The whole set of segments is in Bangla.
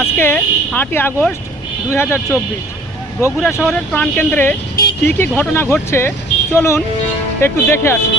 আজকে আটই আগস্ট দুই হাজার চব্বিশ। বগুড়া শহরের প্রাণকেন্দ্রে কী কী ঘটনা ঘটছে, চলুন একটু দেখে আসি।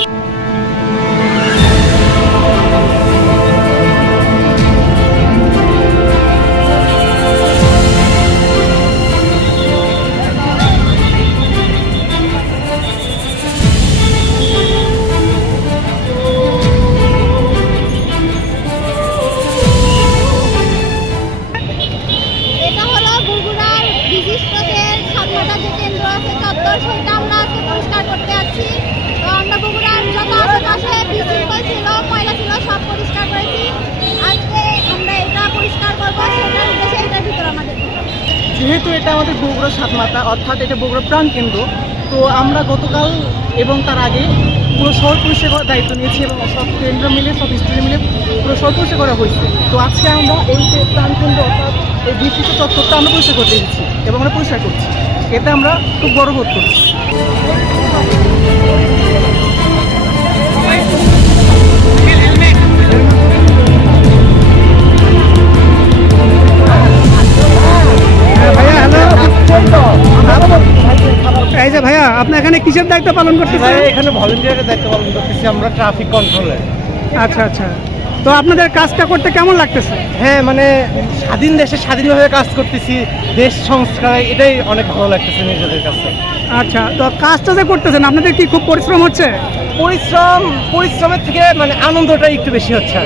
যেহেতু এটা আমাদের বগুড়া সাতমাতা, অর্থাৎ এটা বগুড়া প্রাণকেন্দ্র তো আমরা গতকাল এবং তার আগে পুরো শহর করার দায়িত্ব নিয়েছি এবং সব কেন্দ্র মিলে, সব স্টুডেন্ট মিলে পুরো শহর পরিষেবা করা হয়েছে। তো আজকে আমরা এই যে প্রাণকেন্দ্র অর্থাৎ এই বিস্তৃত তত্ত্বটা আমরা পরিষ্কার করতে দিচ্ছি এবং আমরা পরিষ্কার করছি। এতে আমরা খুব বড় বোধ করছি। আপনি এখানে কিসের দায়িত্ব পালন করতেছেন? এখানে ভলেন্টিয়ারের দায়িত্ব পালন করতেছি আমরা ট্রাফিক কন্ট্রোলে আচ্ছা আচ্ছা। তো আপনাদের কাজটা করতে কেমন লাগতেছে? হ্যাঁ মানে স্বাধীন দেশে স্বাধীনভাবে কাজ করতেছি দেশ সংস্কার এটাই অনেক ভালো লাগতেছে নিজেদের কাছে। আচ্ছা তো কাজটা যে করতেছেন আপনাদের কি খুব পরিশ্রম হচ্ছে? পরিশ্রম পরিশ্রমের থেকে মানে আনন্দটা একটু বেশি হচ্ছে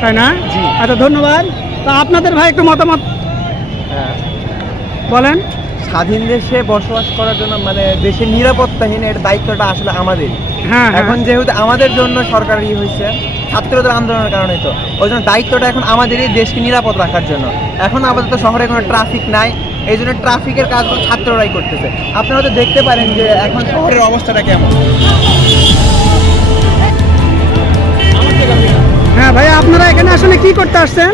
তাই না? জি। আচ্ছা ধন্যবাদ। তো আপনাদের ভাই একটু মতামত বলেন। স্বাধীন দেশে বসবাস করার জন্য মানে দেশের নিরাপত্তাহীন এর দায়িত্বটা আসলে আমাদের হ্যাঁ এখন এখন যেহেতু আমাদের জন্য সরকার ই হয়েছে ছাত্রদের আন্দোলনের কারণে তো। ওই জন্য দায়িত্বটা এখন আমাদেরই দেশকে নিরাপদ রাখার জন্য। এখন আপাতত শহরে কোনো ট্রাফিক নাই এই জন্য ট্রাফিকের কাজগুলো ছাত্ররাই করতেছে। আপনারা তো দেখতে পারেন যে এখন শহরের অবস্থাটা কেমন। হ্যাঁ ভাই আপনারা এখানে আসলে কি করতে আসছেন?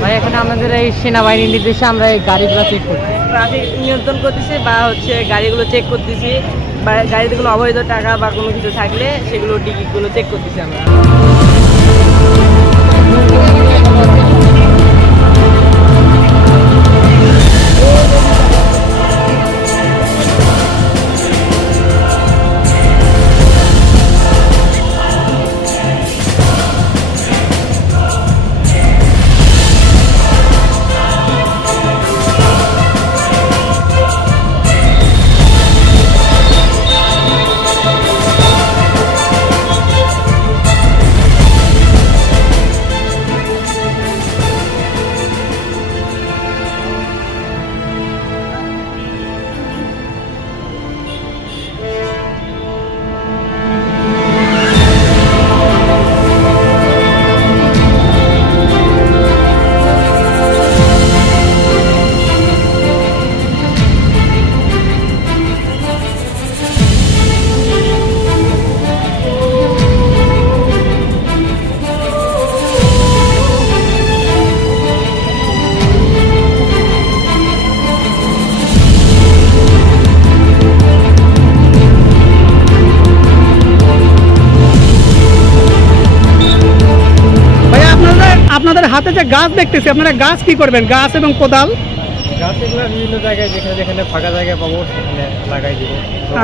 ভাই এখানে আমাদের এই সেনাবাহিনীর নির্দেশে আমরা এই গাড়িগুলো চেক করছি ট্রাফিক নিয়ন্ত্রণ করতেছি বা হচ্ছে গাড়িগুলো চেক করতেছি বা গাড়িতে কোনো অবৈধ টাকা বা কোনো কিছু থাকলে সেগুলো টিকিটগুলো চেক করতেছি আমরা। আপনাদের হাতে যে গাছ দেখতেছি আপনারা গাছ কি করবেন? গাছ এবং কোদাল? গাছ এগুলো বিভিন্ন জায়গায় যেখানে যেখানে ফাঁকা জায়গা পাবো সেখানে লাগাই দিব।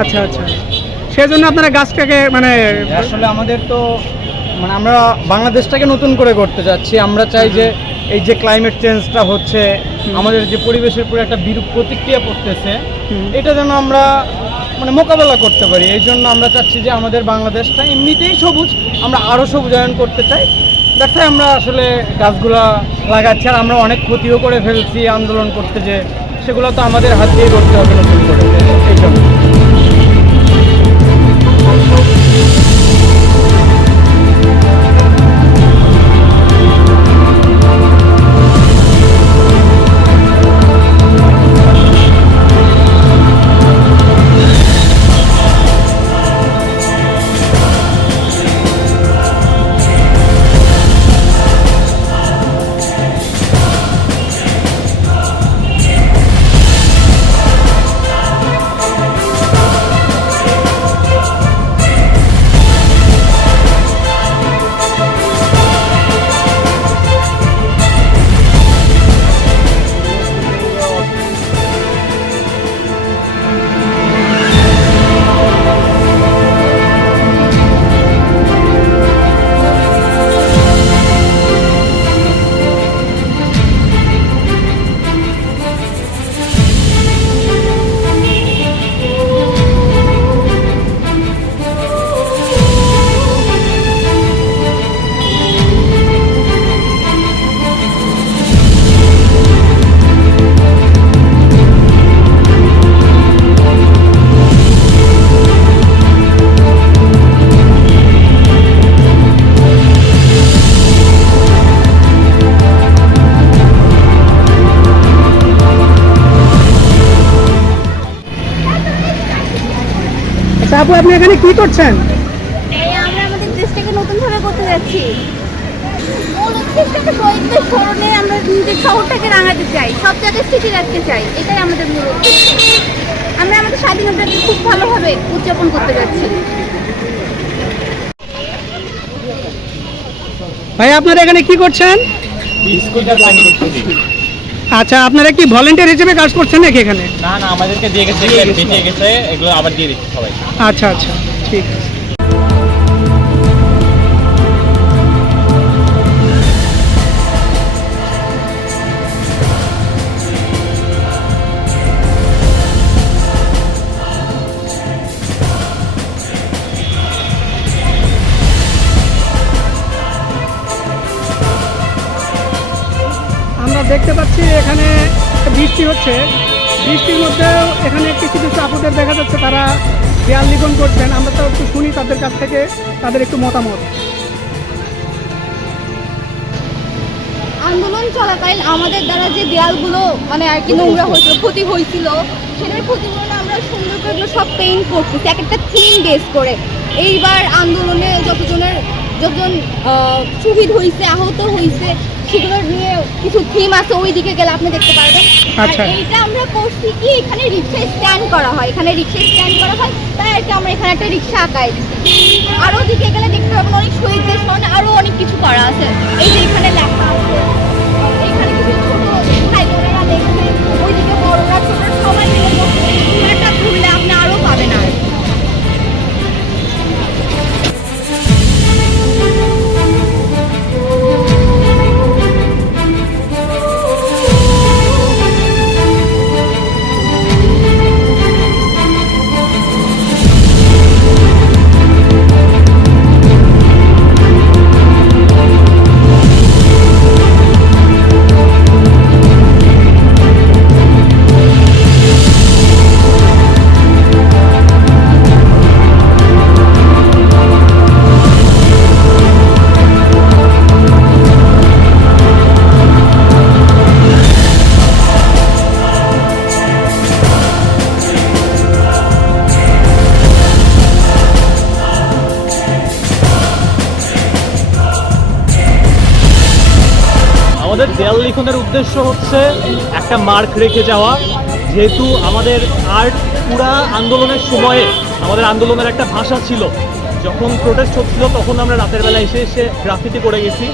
আচ্ছা আচ্ছা। সেই জন্য আপনারা গাছটাকে মানে আসলে আমাদের তো মানে আমরা বাংলাদেশটাকে নতুন করে করতে যাচ্ছি। আমরা চাই যে এই যে ক্লাইমেট চেঞ্জটা হচ্ছে আমাদের যে পরিবেশের উপরে একটা বিরূপ প্রতিক্রিয়া পড়তেছে এটা যেন আমরা মানে মোকাবেলা করতে পারি। এই জন্য আমরা চাচ্ছি যে আমাদের বাংলাদেশটা এমনিতেই সবুজ আমরা আরও সবুজায়ন করতে চাই। দেখতে আমরা আসলে গাছগুলা লাগাচ্ছি আর আমরা অনেক ক্ষতিও করে ফেলছি, আন্দোলন করতে যে সেগুলো তো আমাদের হাত দিয়ে করতে হবে নতুন করে। এই জন্য আপু আপনি এখানে কি করছেন? আমরা আমাদের দেশটাকে নতুনভাবে করতে যাচ্ছি। মূল উদ্দেশ্যটা শহীদদের স্মরণে আমরা নিজের শহরটাকে রাঙাতে চাই সব জায়গায় রাখতে চাই এটাই আমাদের মূল উদ্দেশ্য। আমরা আমাদের স্বাধীনতাকে খুব ভালোভাবে উদযাপন করতে যাচ্ছি। ভাই আপনারা এখানে কি করছেন? স্কুলটার পানি করতেছি আচ্ছা আপনারা কি ভলেন্টিয়ার হিসেবে কাজ করছেন নাকি এখানে? না না আমাদেরকে দিয়ে গেছে দিয়ে গেছে। এগুলো আবার দিয়ে দিচ্ছি সবাই আচ্ছা আচ্ছা ঠিক আছে। দেখতে পাচ্ছি এখানে বৃষ্টি হচ্ছে। বৃষ্টির মধ্যেও এখানে কিছু কিছু আপুদের দেখা যাচ্ছে তারা দেয়াল লিখন করছেন। আমরা তো একটু শুনি তাদের কাছ থেকে তাদের একটু মতামত। আন্দোলন চলাকালীন আমাদের দ্বারা যে দেয়ালগুলো মানে আর কি নোংরা হয়েছিল ক্ষতি হয়েছিল সেটার ক্ষতিপূরণ আমরা সুন্দর করে এগুলো সব পেইন্ট করতেছি এক একটা থিম বেস করে। এইবার আন্দোলনে যতজনের যতজন শহীদ হয়েছে আহত হয়েছে সেগুলো নিয়ে কিছু থিম আছে ওই দিকে গেলে আপনি দেখতে পারবেন আর আচ্ছা। এইটা আমরা করছি কি এখানে রিক্সা স্ট্যান্ড করা হয় এখানে রিক্সা স্ট্যান্ড করা হয় তাই আর কি আমরা এখানে একটা রিক্সা আঁকাই আরও দিকে গেলে দেখতে পাবেন অনেক শহীদদের স্মরণে আরও অনেক কিছু করা আছে এই যে এখানে লেখা আছে এখানে কিছু ছোট ভাই বোনেরা দেখছে ওইদিকে বড়রা ছোট সবাই মিলে। ঘুরলে আমাদের দেয়াল লিখনের উদ্দেশ্য হচ্ছে একটা মার্ক রেখে যাওয়া। যেহেতু আমাদের আর্ট পুরা আন্দোলনের সময়ে আমাদের আন্দোলনের একটা ভাষা ছিল, যখন প্রোটেস্ট হচ্ছিল তখন আমরা রাতের বেলা এসে এসে গ্রাফিতি করে গেছি।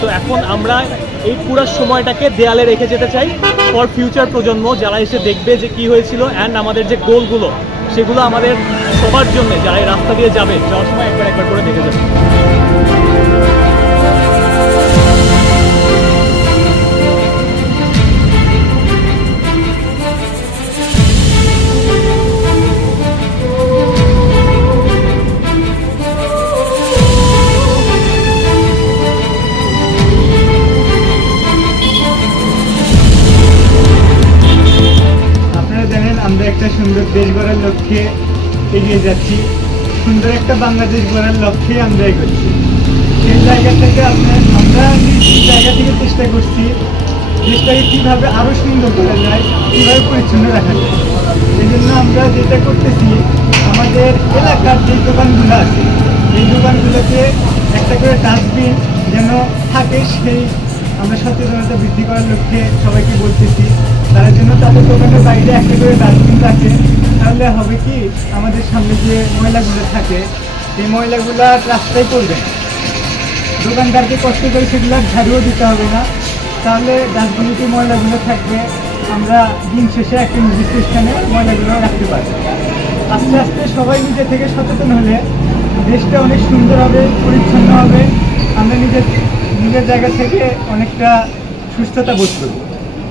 তো এখন আমরা এই পুরো সময়টাকে দেয়ালে রেখে যেতে চাই ফর ফিউচার প্রজন্ম, যারা এসে দেখবে যে কি হয়েছিল অ্যান্ড আমাদের যে গোলগুলো সেগুলো আমাদের সবার জন্য, যারা এই রাস্তা দিয়ে যাবে, যাওয়ার সময় একবার একবার করে দেখে যাবে। আমরা একটা সুন্দর দেশ গড়ার লক্ষ্যে এগিয়ে যাচ্ছি। সুন্দর একটা বাংলাদেশ গড়ার লক্ষ্যে আমরা এগোচ্ছি। সেই জায়গা থেকে আপনার আমরা নিজ জায়গা থেকে চেষ্টা করছি, দেশটাকে কীভাবে আরও সুন্দর করা যায়, কীভাবে পরিচ্ছন্ন রাখা যায় এই জন্য আমরা যেটা করতেছি, আমাদের এলাকার যে দোকানগুলো আছে, এই দোকানগুলোতে একটা করে ডাস্টবিন যেন থাকে সেই আমরা সচেতনতা বৃদ্ধি করার লক্ষ্যে সবাইকে বলতেছি। তার জন্য তাদের দোকানের বাইরে একটা করে ডাস্টবিন রাখে। তাহলে হবে কি, আমাদের সামনে যে ময়লাগুলো থাকে, সেই ময়লাগুলো রাস্তায় পড়বে। দোকানদারকে কষ্ট করে সেগুলো ঝাড়ুও দিতে হবে না। তাহলে ডাস্টবিনিতে ময়লাগুলো থাকবে, আমরা দিন শেষে একটা নির্দিষ্ট স্থানে ময়লাগুলো রাখতে পারব। আস্তে আস্তে সবাই নিজে থেকে সচেতন হলে দেশটা অনেক সুন্দর হবে, পরিচ্ছন্ন হবে। আমরা নিজের নিজের জায়গা থেকে অনেকটা সুস্থতা বোধ করব।